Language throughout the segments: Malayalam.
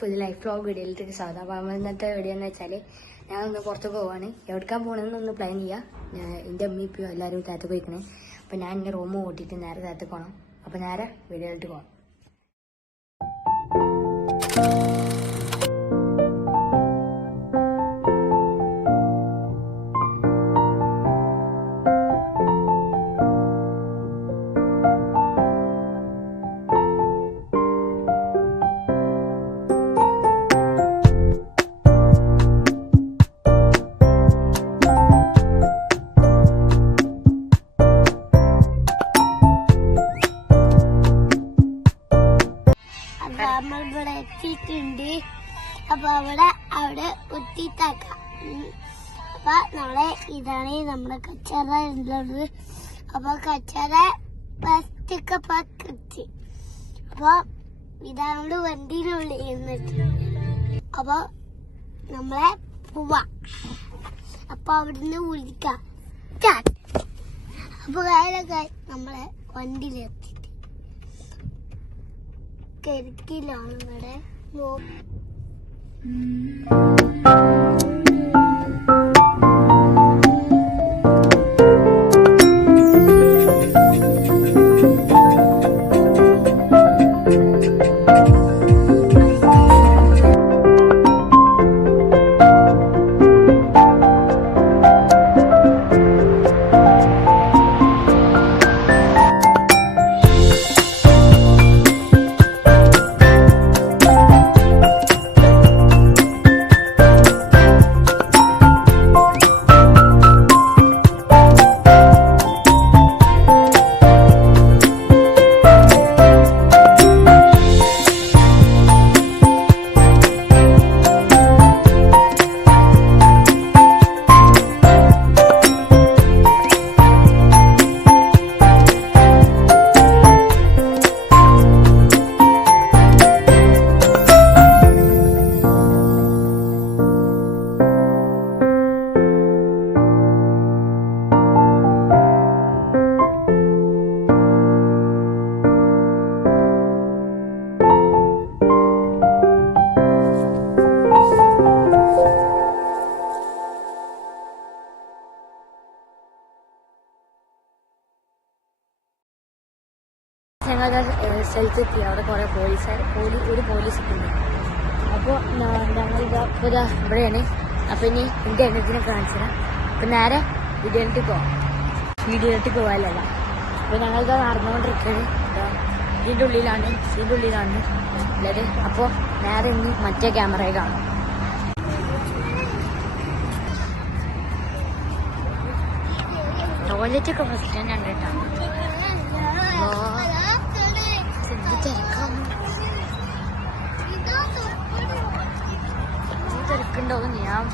പുതിയ ലൈഫ് വ്ലോഗ് വീഡിയോയിലേക്ക് സ്വാഗതം. അപ്പോൾ ഇന്നത്തെ വീഡിയോ എന്ന് വെച്ചാൽ ഞാൻ ഒന്ന് പുറത്ത് പോവാണ്. എവിടേക്കാൻ പോകണമെന്നൊന്ന് പ്ലാൻ ചെയ്യാം. എൻ്റെ അമ്മ ഇപ്പോൾ എല്ലാവരും താഴത്ത് പോയിക്കണേ. അപ്പോൾ ഞാൻ എൻ്റെ റൂം കൂട്ടിയിട്ട് നേരെ താഴത്ത് പോകണം. അപ്പോൾ നേരെ വീഡിയോയിലോട്ട് പോകാം. നമ്മളിവിടെ എത്തിയിട്ടുണ്ട്. അപ്പൊ അവിടെ ഒത്തിട്ടാക്കാം. അപ്പൊ നമ്മളെ ഇതാണ് നമ്മുടെ കച്ചറ ഉള്ളത്. അപ്പൊ കച്ചറ പ്ലാസ്റ്റിക് പാക്കറ്റ്. അപ്പൊ ഇതാണ് വണ്ടിയിലുള്ളിൽ എന്നിട്ട് അപ്പൊ നമ്മളെ പോവാ. അപ്പൊ അവിടുന്ന് വിളിക്കാം. അപ്പൊ നമ്മളെ വണ്ടിയിലെത്തി കിടക്കിലാണ് ഇവിടെ. ഞങ്ങളുടെ സ്ഥലത്തെത്തി. അവിടെ കുറേ ഒരു പോലീസ് ഉണ്ട്. അപ്പോൾ ഞങ്ങളിതാ ഇവിടെയാണ്. അപ്പോൾ ഇനി എൻ്റെ എണ്ണത്തിനെ കാണിച്ചുതരാം. അപ്പം നേരെ വീഡിയോയിലേക്ക് പോകാനല്ല. അപ്പോൾ ഞങ്ങളിതാ നടന്നുകൊണ്ടിരിക്കുകയാണ്. ഇതിൻ്റെ ഉള്ളിലാണ് ഉള്ളത്. അപ്പോൾ നേരെ ഇനി മറ്റേ ക്യാമറയിൽ കാണാം. ടോയ്ലറ്റൊക്കെ ഫസ്റ്റ് തന്നെ ഉണ്ട് കേട്ടോ. തിരക്കുണ്ടാവും. ഞാൻ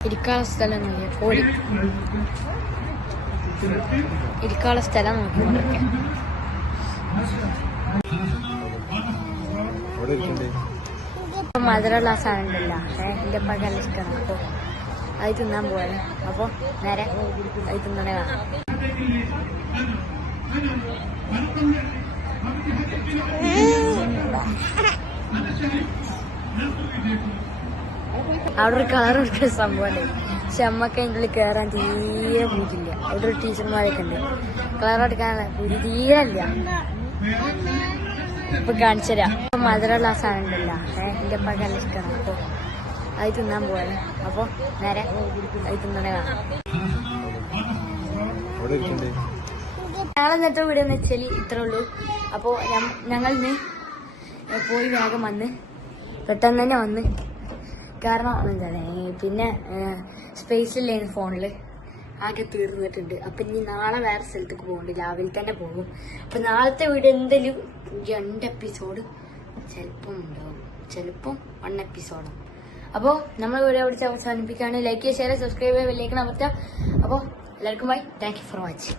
ഇരിക്കാനുള്ള സ്ഥലം നോക്കിയ പോയി ഇരിക്കാനുള്ള സ്ഥലം നോക്കിക്കൊണ്ടിരിക്കാൻ മധുരമുള്ള സാധനം ഉണ്ടല്ല എൻ്റെ അപ്പൊക്കെ നല്ല ഇഷ്ടമാണ് അപ്പോൾ അത് തിന്നാൻ പോവാണ് അപ്പോൾ നേരെ അത് തിന്നണേ കാണാം. അവിടെ ഒരു കളർ കൊടുക്കുന്ന സംഭവമുണ്ട്. പക്ഷെ അമ്മക്ക് അതിൻ്റെ ഉള്ളിൽ കയറാൻ തീരെ പൂജില്ല. അവിടെ ഒരു ടീച്ചർമാരൊക്കെ ഉണ്ട് കളർ എടുക്കാൻ പൂജി തീരെ ഇല്ല. ഇപ്പൊ കാണിച്ചു തരാം. മധുരമുള്ള ആ സാധനം ഉണ്ടല്ല എൻ്റെ അപ്പൊക്കെ നല്ല ഇഷ്ടമാണ് അപ്പോൾ അത് തിന്നാൻ പോവാണ്. അപ്പോൾ നേരെ അത് തിന്നണേ കാണാം. ഞങ്ങൾ ഇന്നത്തെ വീഡിയോ എന്ന് വെച്ചാൽ ഇത്രേ ഉള്ളൂ. അപ്പോൾ ഞങ്ങൾ ഇന്ന് പോയി വേഗം വന്ന് പെട്ടെന്ന് തന്നെ വന്ന്. കാരണം എന്താണ് പിന്നെ സ്പേസ് ഇല്ലായിരുന്നു ഫോണിൽ. ആകെ തീർന്നിട്ടുണ്ട്. അപ്പം ഇനി നാളെ വേറെ സ്ഥലത്തേക്ക് പോകുന്നുണ്ട്, രാവിലെ തന്നെ പോകും. അപ്പം നാളത്തെ വീഡിയോ എന്തെങ്കിലും 2 എപ്പിസോഡ് ചിലപ്പം ഉണ്ടാവും, ചിലപ്പം 1 എപ്പിസോഡും. അപ്പോൾ നമ്മൾ വീഡിയോ പിടിച്ച് അവസാനിപ്പിക്കുകയാണ്. ലൈക്ക് ചെയ്യുക, ഷെയർ, സബ്സ്ക്രൈബ് ചെയ്യുക, ബെല്ലൈക്കൺ അമർത്തുക. അപ്പോൾ എല്ലാവർക്കും bye, thank you for watching.